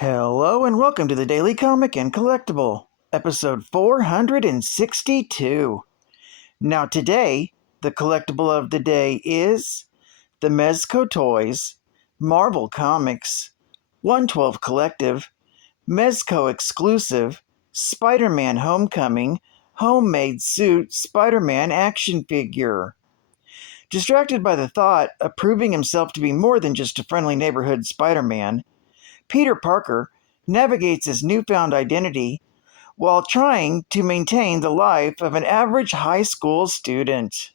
Hello and welcome to the Daily Comic and Collectible, episode 462. Now today, the collectible of the day is the Mezco Toys, Marvel Comics, 112 Collective, Mezco Exclusive, Spider-Man Homecoming, Homemade Suit Spider-Man action figure. Distracted by the thought of proving himself to be more than just a friendly neighborhood Spider-Man, Peter Parker navigates his newfound identity while trying to maintain the life of an average high school student.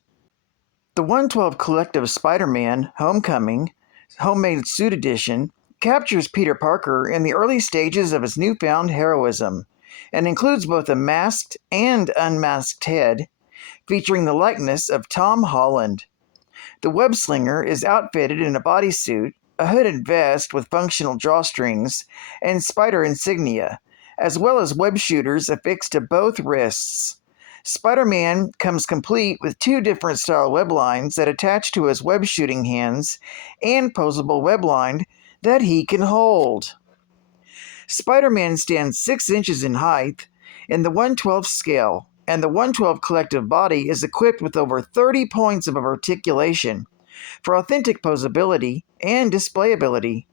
The 112 Collective Spider-Man Homecoming Homemade Suit Edition captures Peter Parker in the early stages of his newfound heroism and includes both a masked and unmasked head, featuring the likeness of Tom Holland. The web-slinger is outfitted in a bodysuit, a hooded vest with functional drawstrings, and spider insignia, as well as web shooters affixed to both wrists. Spider-Man comes complete with two different style web lines that attach to his web shooting hands and posable web line that he can hold. Spider-Man stands 6 inches in height in the 1/12 scale, and the 112 collective body is equipped with over 30 points of articulation for authentic posability and displayability.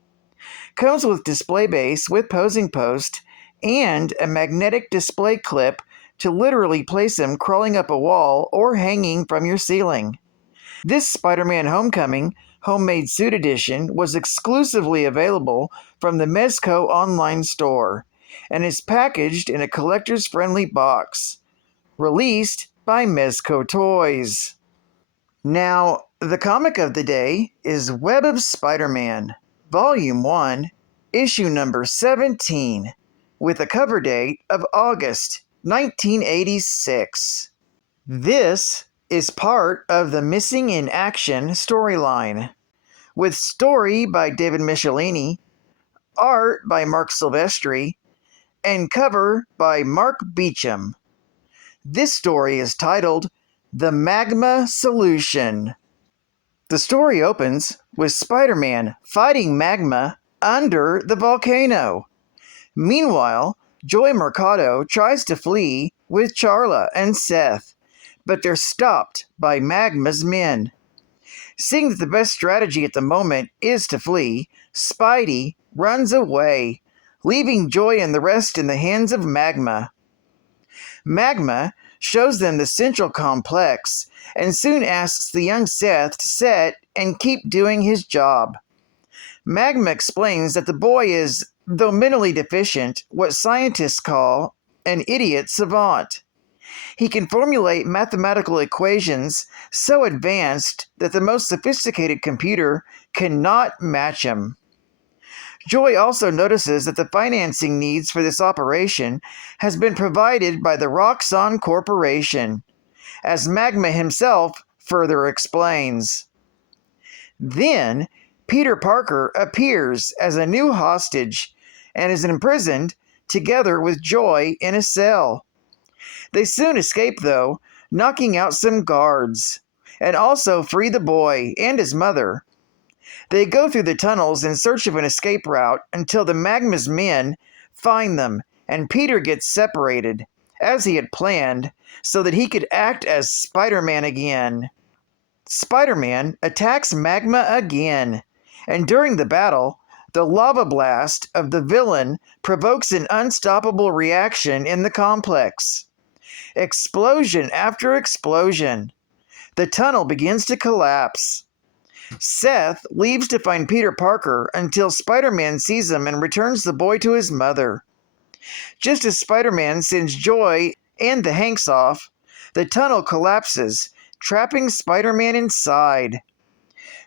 Comes with display base with posing post and a magnetic display clip to literally place him crawling up a wall or hanging from your ceiling. This Spider-Man Homecoming Homemade Suit Edition was exclusively available from the Mezco online store and is packaged in a collector's friendly box. Released by Mezco Toys. Now, the comic of the day is Web of Spider-Man, Volume 1, Issue number 17, with a cover date of August 1986. This is part of the Missing in Action storyline, with story by David Michelini, art by Mark Silvestri, and cover by Mark Beecham. This story is titled The Magma Solution. The story opens with Spider-Man fighting magma under the volcano. Meanwhile, Joy Mercado tries to flee with Charla and Seth, but they're stopped by Magma's men. Seeing that the best strategy at the moment is to flee, Spidey runs away, leaving Joy and the rest in the hands of Magma. Magma shows them the central complex and soon asks the young Seth to set and keep doing his job. Magma explains that the boy is, though mentally deficient, what scientists call an idiot savant. He can formulate mathematical equations so advanced that the most sophisticated computer cannot match him. Joy also notices that the financing needs for this operation has been provided by the Roxxon Corporation, as Magma himself further explains. Then, Peter Parker appears as a new hostage and is imprisoned together with Joy in a cell. They soon escape, though, knocking out some guards, and also free the boy and his mother. They go through the tunnels in search of an escape route until the Magma's men find them and Peter gets separated, as he had planned, so that he could act as Spider-Man again. Spider-Man attacks Magma again, and during the battle, the lava blast of the villain provokes an unstoppable reaction in the complex. Explosion after explosion. The tunnel begins to collapse. Seth leaves to find Peter Parker until Spider-Man sees him and returns the boy to his mother. Just as Spider-Man sends Joy and the Hanks off, the tunnel collapses, trapping Spider-Man inside.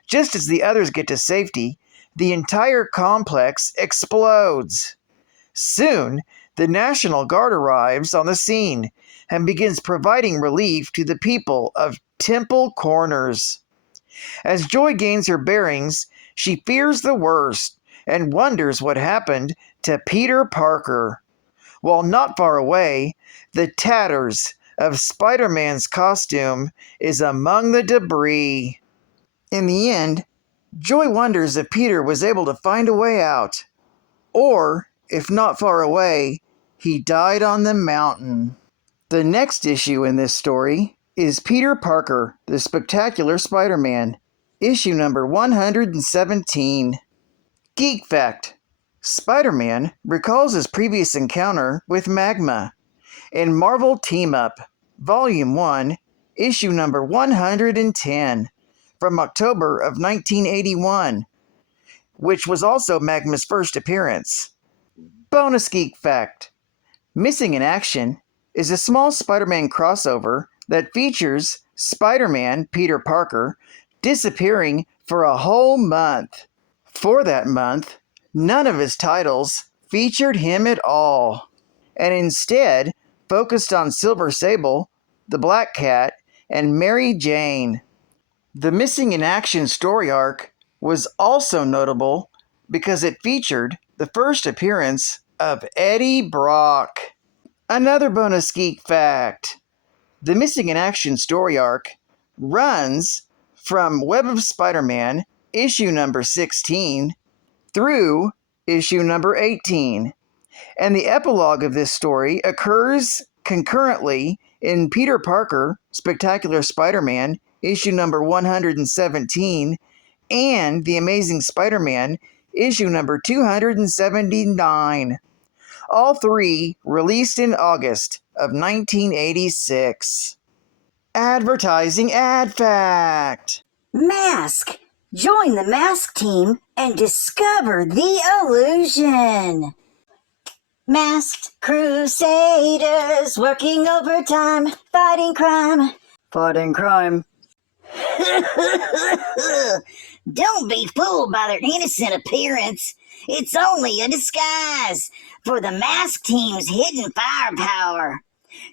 Just as the others get to safety, the entire complex explodes. Soon, the National Guard arrives on the scene and begins providing relief to the people of Temple Corners. As Joy gains her bearings, she fears the worst and wonders what happened to Peter Parker. While not far away, the tatters of Spider-Man's costume is among the debris. In the end, Joy wonders if Peter was able to find a way out, or if not far away, he died on the mountain. The next issue in this story is Peter Parker, the Spectacular Spider-Man, issue number 117. Geek Fact: Spider-Man recalls his previous encounter with Magma in Marvel Team-Up, Volume 1, issue number 110, from October of 1981, which was also Magma's first appearance. Bonus Geek Fact: Missing in Action is a small Spider-Man crossover that features Spider-Man Peter Parker disappearing for a whole month. For that month, none of his titles featured him at all, and instead focused on Silver Sable, the Black Cat, and Mary Jane. The Missing in Action story arc was also notable because it featured the first appearance of Eddie Brock. Another bonus geek fact: the Missing in Action story arc runs from Web of Spider-Man issue number 16 through issue number 18, and the epilogue of this story occurs concurrently in Peter Parker, Spectacular Spider-Man, issue number 117, and The Amazing Spider-Man, issue number 279. All three released in August of 1986. Advertising Ad Fact: M.A.S.K. Join the M.A.S.K. team and discover the illusion. Masked crusaders working overtime, fighting crime. Fighting crime. Don't be fooled by their innocent appearance. It's only a disguise for the M.A.S.K. team's hidden firepower.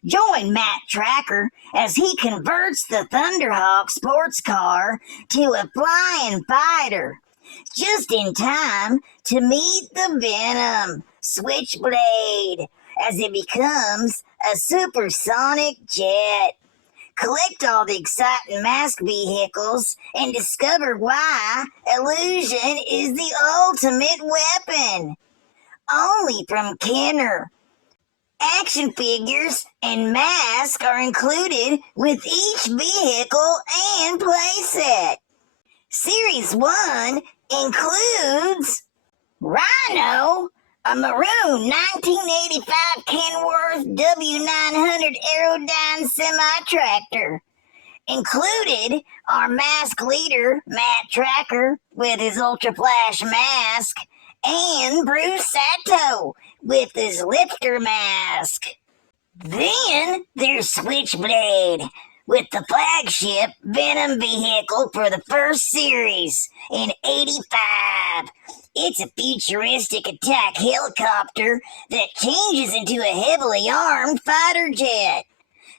Join Matt Tracker as he converts the Thunderhawk sports car to a flying fighter, just in time to meet the Venom Switchblade as it becomes a supersonic jet. Collect all the exciting M.A.S.K. vehicles and discover why illusion is the ultimate weapon. Only from Kenner. Action figures and M.A.S.K. are included with each vehicle and playset. Series 1 includes Rhino, a maroon 1985 Kenworth W900 Aerodyne semi-tractor. Included are M.A.S.K. leader Matt Tracker with his Ultra Flash mask and Bruce Sato with his lifter mask. Then there's Switchblade with the flagship Venom vehicle for the first series in '85. It's a futuristic attack helicopter that changes into a heavily armed fighter jet.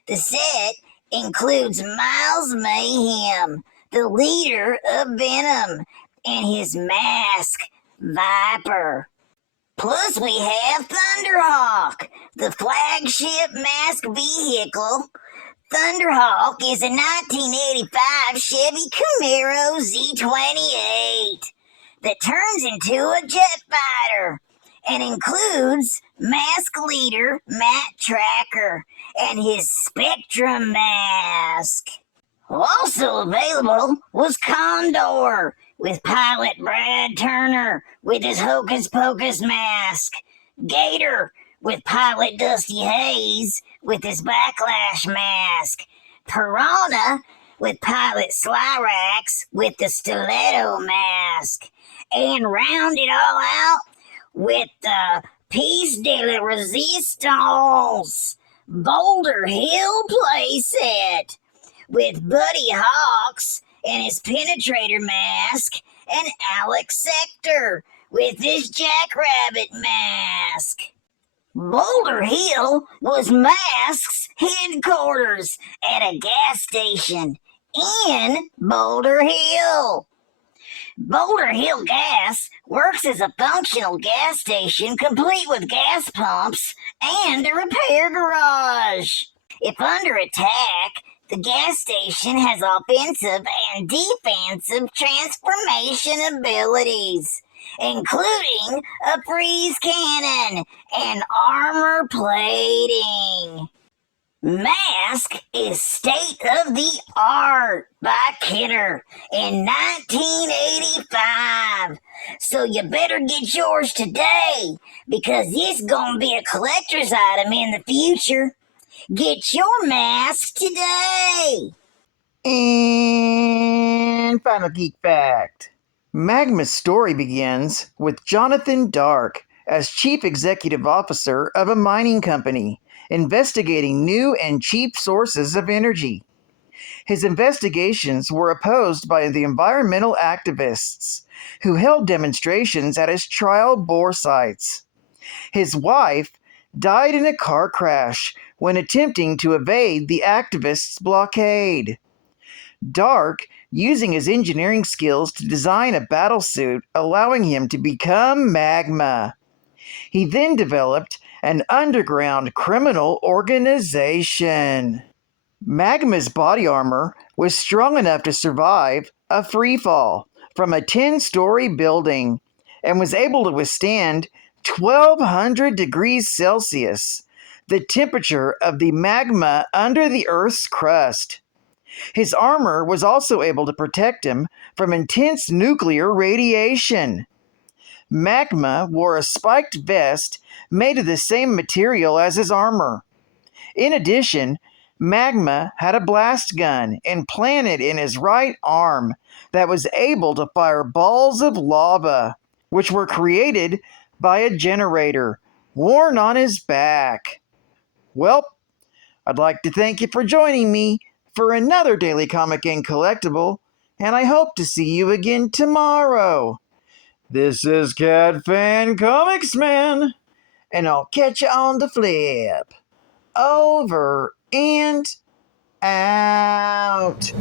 The set includes Miles Mayhem, the leader of Venom, and his mask, Viper. Plus we have Thunderhawk, the flagship M.A.S.K. vehicle. Thunderhawk is a 1985 Chevy Camaro Z28 that turns into a jet fighter and includes M.A.S.K. leader Matt Tracker and his Spectrum mask. Also available was Condor with pilot Brad Turner with his Hocus Pocus mask, Gator with pilot Dusty Hayes with his Backlash mask, Piranha with pilot Slyrax with the Stiletto mask, and round it all out with the Piece de la Resistance Boulder Hill playset with Buddy Hawks and his Penetrator mask, and Alex Sector with his Jackrabbit mask. Boulder Hill was M.A.S.K's headquarters at a gas station in Boulder Hill. Boulder Hill Gas works as a functional gas station complete with gas pumps and a repair garage. If under attack, the gas station has offensive and defensive transformation abilities. including a freeze cannon and armor plating. M.A.S.K is state of the art by Kenner in 1985. So you better get yours today because this gonna be a collector's item in the future. Get your mask today. And final geek fact. Magma's story begins with Jonathan Dark as Chief Executive Officer of a mining company, investigating new and cheap sources of energy. His investigations were opposed by the environmental activists, who held demonstrations at his trial bore sites. His wife died in a car crash when attempting to evade the activists' blockade. Dark, using his engineering skills to design a battlesuit allowing him to become Magma. He then developed an underground criminal organization. Magma's body armor was strong enough to survive a freefall from a 10-story building and was able to withstand 1,200 degrees Celsius, the temperature of the magma under the Earth's crust. His armor was also able to protect him from intense nuclear radiation. Magma wore a spiked vest made of the same material as his armor. In addition, Magma had a blast gun implanted in his right arm that was able to fire balls of lava, which were created by a generator worn on his back. Well, I'd like to thank you for joining me for another Daily Comic and Collectible, and I hope to see you again tomorrow. This is Cat Fan Comics Man, and I'll catch you on the flip. Over and out.